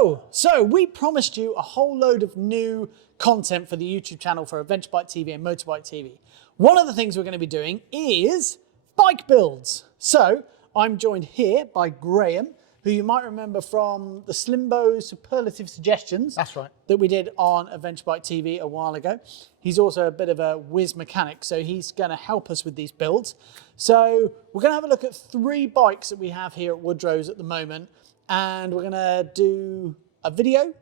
Hello! So we promised you a whole load of new content for the YouTube channel for Adventure Bike TV and Motorbike TV. One of the things we're going to be doing is bike builds. So I'm joined here by Graham, who you might remember from the Slimbo Superlative Suggestions. That's right. That we did on Adventure Bike TV a while ago. He's also a bit of a whiz mechanic, so he's going to help us with these builds. So we're going to have a look at 3 bikes that we have here at Woodrow's at the moment. And we're gonna do a video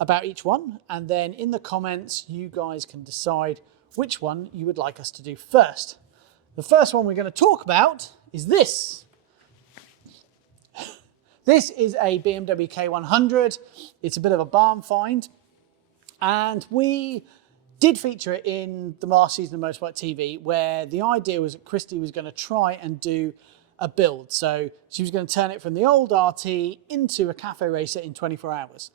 about each one, and then in the comments you guys can decide which one you would like us to do first. The first one we're going to talk about is this. This is a BMW K100. It's a bit of a barn find, and we did feature it in the last season of Motorbike TV, where the idea was that Christy was going to try and do a build. So she was going to turn it from the old RT into a cafe racer in 24 hours.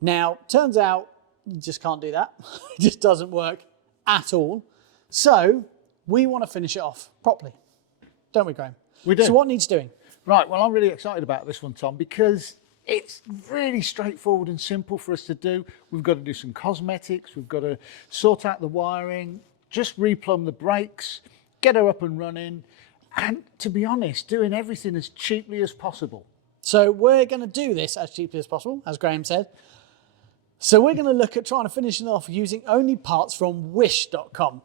Now, turns out you just can't do that. It just doesn't work at all. So we want to finish it off properly, don't we, Graham? We do. So what needs doing? Right, well, I'm really excited about this one, Tom, because it's really straightforward and simple for us to do. We've got to do some cosmetics. We've got to sort out the wiring, just replumb the brakes, get her up and running. And to be honest, doing everything as cheaply as possible. So we're going to do this as cheaply as possible, as Graham said. So we're going to look at trying to finish it off using only parts from wish.com,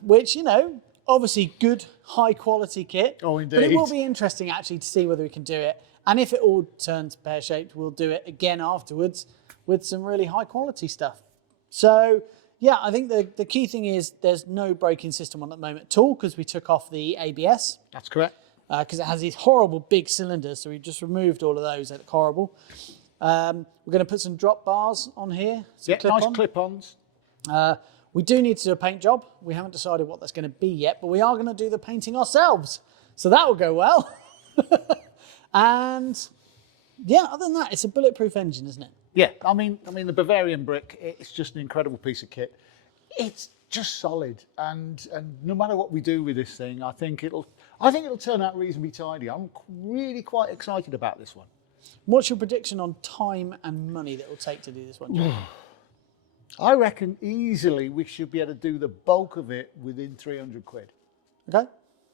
which, you know, obviously good, high quality kit. Oh, indeed. But it will be interesting actually to see whether we can do it. And if it all turns pear-shaped, we'll do it again afterwards with some really high quality stuff. So yeah, I think the key thing is there's no braking system on at the moment at all, because we took off the ABS. That's correct. Because it has these horrible big cylinders, so we just removed all of those. They look horrible. We're going to put some drop bars on here. Yeah, nice clip-ons. We do need to do a paint job. We haven't decided what that's going to be yet, but we are going to do the painting ourselves. So that will go well. And yeah, other than that, it's a bulletproof engine, isn't it? Yeah, I mean the Bavarian brick, it's just an incredible piece of kit. It's just solid, and no matter what we do with this thing, I think it'll turn out reasonably tidy. I'm really quite excited about this one. What's your prediction on time and money that it will take to do this one, John? I reckon easily we should be able to do the bulk of it within 300 quid. Okay.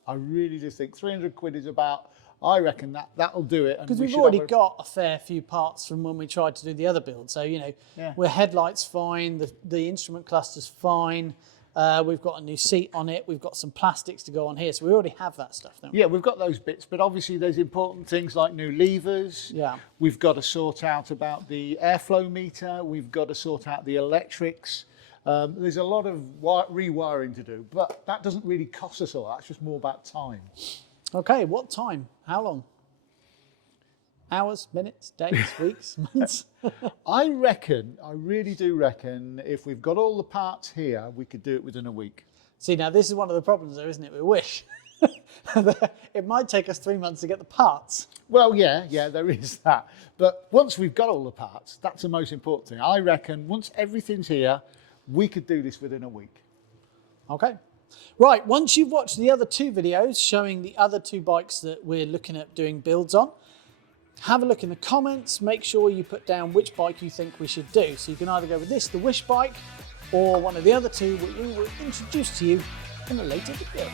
I really do think 300 quid is about, I reckon that'll do it. Because we've already got a fair few parts from when we tried to do the other build. So, you know, We're headlights fine, the instrument cluster's fine. We've got a new seat on it. We've got some plastics to go on here. So we already have that stuff, don't we? Yeah, we've got those bits, but obviously there's important things like new levers. Yeah. We've got to sort out about the airflow meter. We've got to sort out the electrics. There's a lot of rewiring to do, but that doesn't really cost us all. That's just more about time. Okay, what time? How long? Hours, minutes, days, weeks, months? I really do reckon, if we've got all the parts here, we could do it within a week. See, now this is one of the problems though, isn't it, with Wish? It might take us 3 months to get the parts. Well, yeah, there is that. But once we've got all the parts, that's the most important thing. I reckon once everything's here, we could do this within a week. Okay. Right, once you've watched the other 2 videos showing the other 2 bikes that we're looking at doing builds on, have a look in the comments, make sure you put down which bike you think we should do. So you can either go with this, the Wish bike, or one of the other 2 which we will introduce to you in a later video.